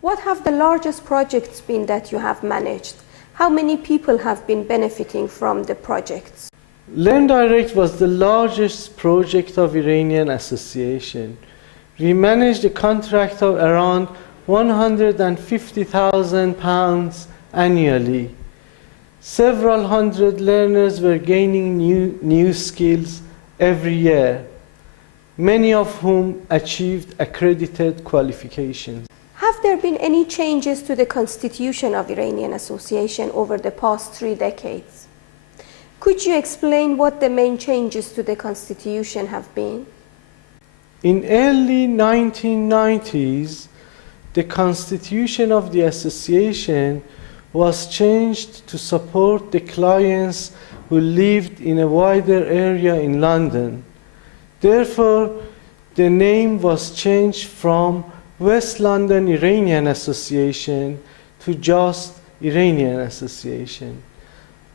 What have the largest projects been that you have managed? How many people have been benefiting from the projects? LearnDirect was the largest project of Iranian Association. We managed a contract of around £150,000 annually. Several hundred learners were gaining new skills every year, many of whom achieved accredited qualifications. Have there been any changes to the constitution of Iranian Association over the past 3 decades? Could you explain what the main changes to the constitution have been? In early 1990s, the constitution of the association was changed to support the clients who lived in a wider area in London. Therefore, the name was changed from West London Iranian Association to just Iranian Association.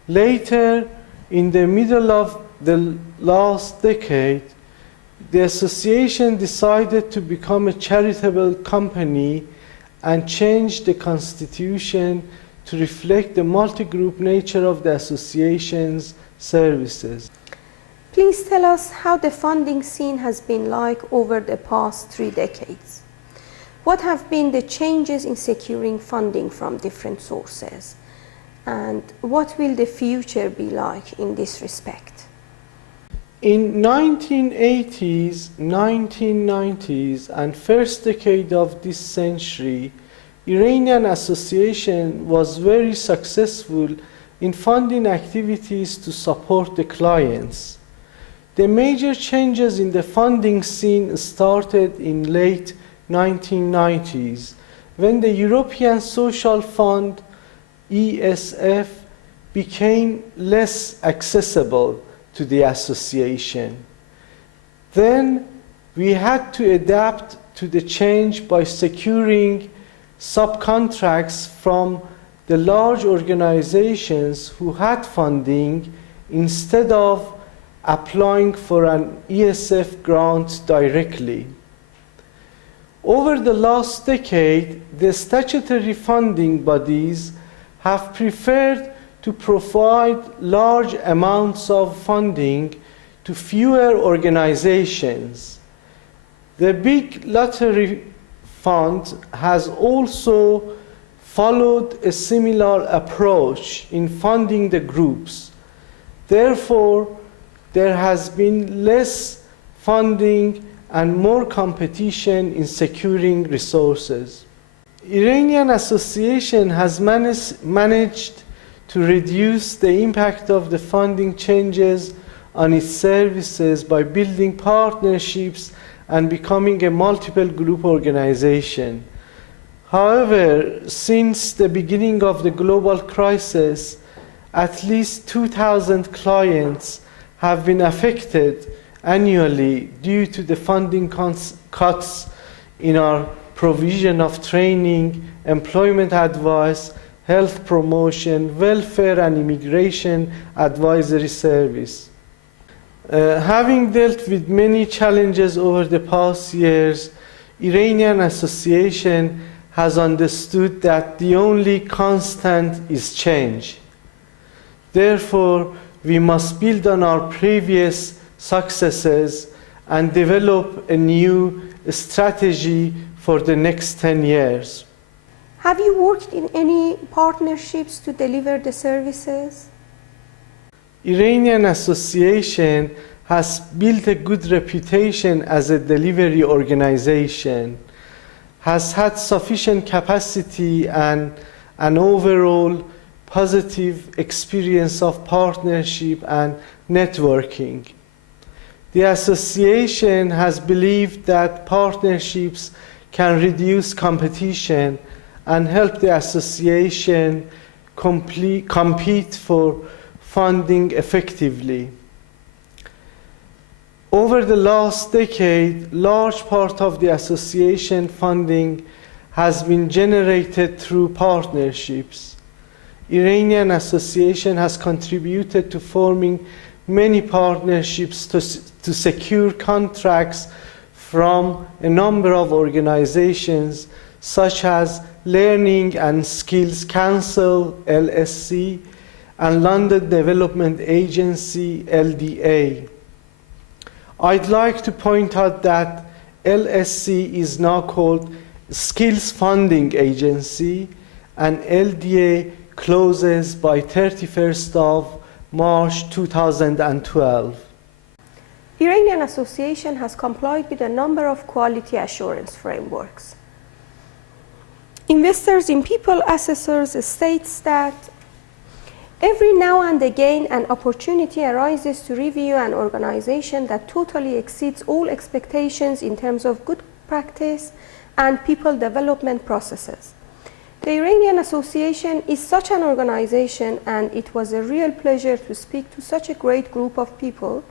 Later, in the middle of the last decade, the association decided to become a charitable company and changed the constitution to reflect the multi-group nature of the association's services. Please tell us how the funding scene has been like over the past 3 decades. What have been the changes in securing funding from different sources? And what will the future be like in this respect? In 1980s, 1990s, and first decade of this century, Iranian Association was very successful in funding activities to support the clients. The major changes in the funding scene started in late 1990s, when the European Social Fund, ESF, became less accessible to the association. Then we had to adapt to the change by securing subcontracts from the large organizations who had funding instead of applying for an ESF grant directly. Over the last decade, the statutory funding bodies have preferred to provide large amounts of funding to fewer organizations. The Big Lottery Fund has also followed a similar approach in funding the groups. Therefore, there has been less funding and more competition in securing resources. Iranian Association has managed to reduce the impact of the funding changes on its services by building partnerships and becoming a multiple group organization. However, since the beginning of the global crisis, at least 2,000 clients have been affected annually due to the funding cuts in our provision of training, employment advice, health promotion, welfare and immigration advisory service. Having dealt with many challenges over the past years, Iranian Association has understood that the only constant is change. Therefore, we must build on our previous successes and develop a new strategy for the next 10 years. Have you worked in any partnerships to deliver the services? Iranian Association has built a good reputation as a delivery organization, has had sufficient capacity and an overall positive experience of partnership and networking. The association has believed that partnerships can reduce competition and help the association compete for funding effectively. Over the last decade, large part of the association funding has been generated through partnerships. Iranian Association has contributed to forming many partnerships to secure contracts from a number of organizations such as Learning and Skills Council, LSC, and London Development Agency, LDA. I'd like to point out that LSC is now called Skills Funding Agency, and LDA closes by 31st of March 2012. Iranian Association has complied with a number of quality assurance frameworks. Investors in People Assessors states that every now and again an opportunity arises to review an organization that totally exceeds all expectations in terms of good practice and people development processes. The Iranian Association is such an organization, and it was a real pleasure to speak to such a great group of people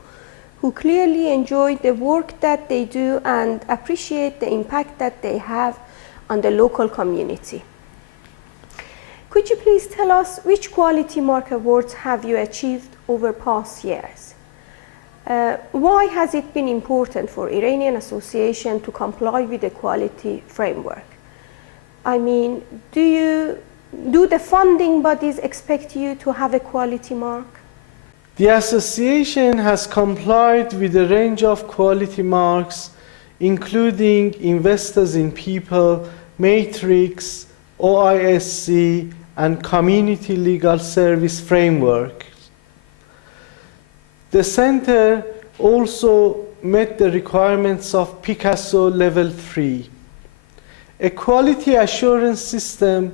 who clearly enjoy the work that they do and appreciate the impact that they have on the local community. Could you please tell us which quality mark awards have you achieved over past years? Why has it been important for Iranian Association to comply with the quality framework? I mean, do the funding bodies expect you to have a quality mark? The association has complied with a range of quality marks, including Investors in People, Matrix, OISC, and Community Legal Service Framework. The center also met the requirements of Picasso Level 3. A quality assurance system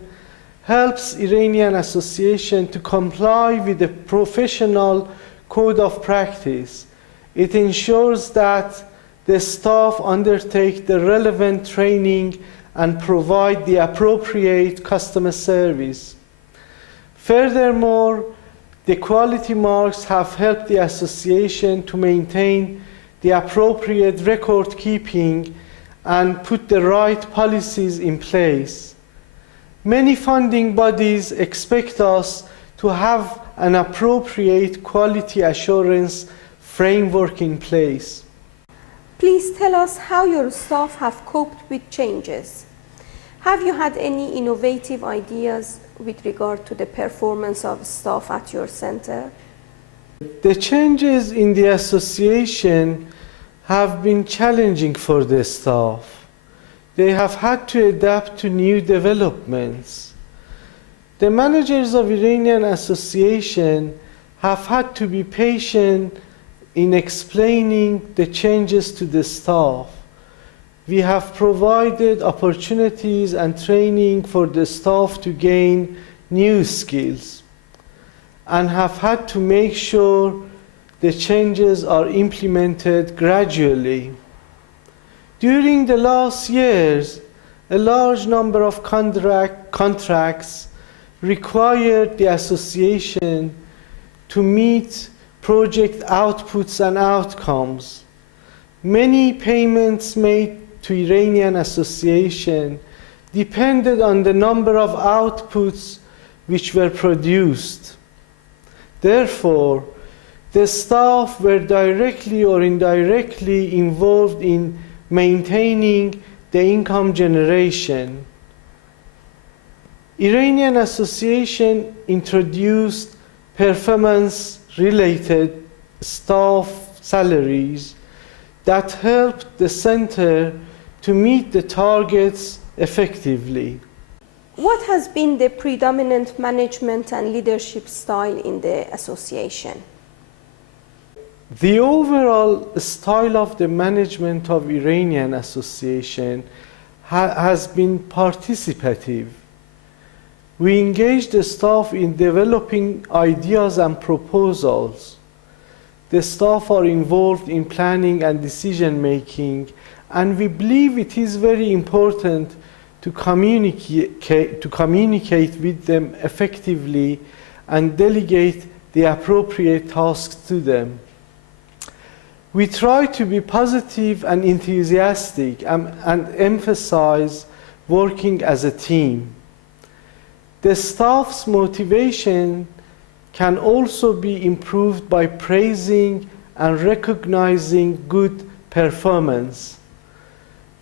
helps Iranian Association to comply with the professional code of practice. It ensures that the staff undertake the relevant training and provide the appropriate customer service. Furthermore, the quality marks have helped the association to maintain the appropriate record keeping and put the right policies in place. Many funding bodies expect us to have an appropriate quality assurance framework in place. Please tell us how your staff have coped with changes. Have you had any innovative ideas with regard to the performance of staff at your center? The changes in the association have been challenging for the staff. They have had to adapt to new developments. The managers of Iranian Association have had to be patient in explaining the changes to the staff. We have provided opportunities and training for the staff to gain new skills and have had to make sure the changes are implemented gradually. During the last years, a large number of contracts required the association to meet project outputs and outcomes. Many payments made to Iranian Association depended on the number of outputs which were produced. Therefore, the staff were directly or indirectly involved in maintaining the income generation. Iranian Association introduced performance-related staff salaries that helped the center to meet the targets effectively. What has been the predominant management and leadership style in the association? The overall style of the management of Iranian Association has been participative. We engage the staff in developing ideas and proposals. The staff are involved in planning and decision making, and we believe it is very important to communicate with them effectively and delegate the appropriate tasks to them. We try to be positive and enthusiastic and emphasize working as a team. The staff's motivation can also be improved by praising and recognizing good performance.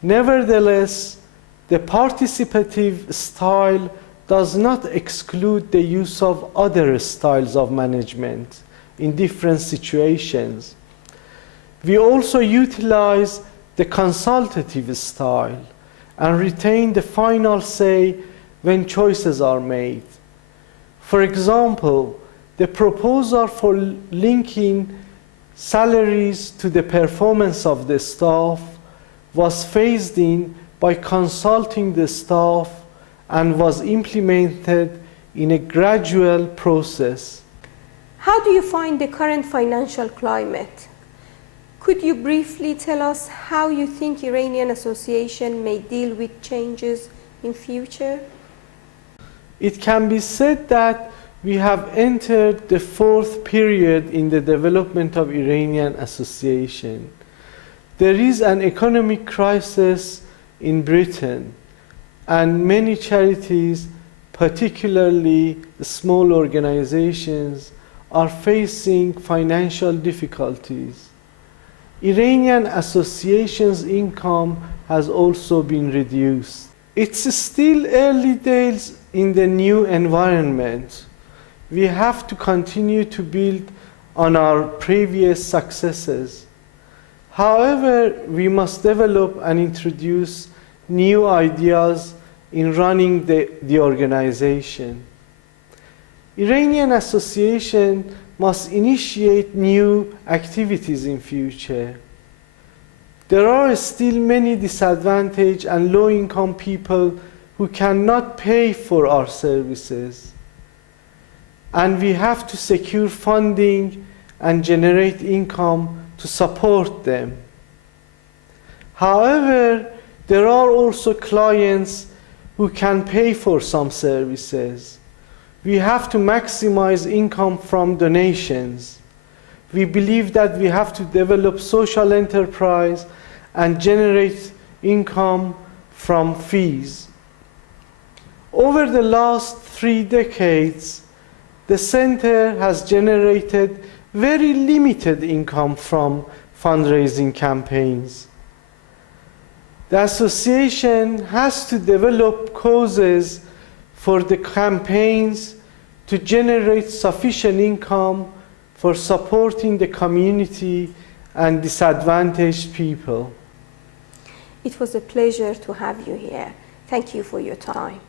Nevertheless, The participative style does not exclude the use of other styles of management in different situations. We also utilize the consultative style and retain the final say when choices are made. For example, the proposal for linking salaries to the performance of the staff was phased in by consulting the staff and was implemented in a gradual process. How do you find the current financial climate? Could you briefly tell us how you think Iranian association may deal with changes in future? It can be said that we have entered the fourth period in the development of Iranian association. There is an economic crisis in Britain, and many charities, particularly small organizations, are facing financial difficulties. Iranian association's income has also been reduced. It's still early days in the new environment. We have to continue to build on our previous successes. However, we must develop and introduce new ideas in running the organization. Iranian association must initiate new activities in future. There are still many disadvantaged and low-income people who cannot pay for our services, and we have to secure funding and generate income to support them. However, there are also clients who can pay for some services. We have to maximize income from donations. We believe that we have to develop social enterprise and generate income from fees. Over the last 3 decades, the center has generated very limited income from fundraising campaigns. The association has to develop causes for the campaigns to generate sufficient income for supporting the community and disadvantaged people. It was a pleasure to have you here. Thank you for your time.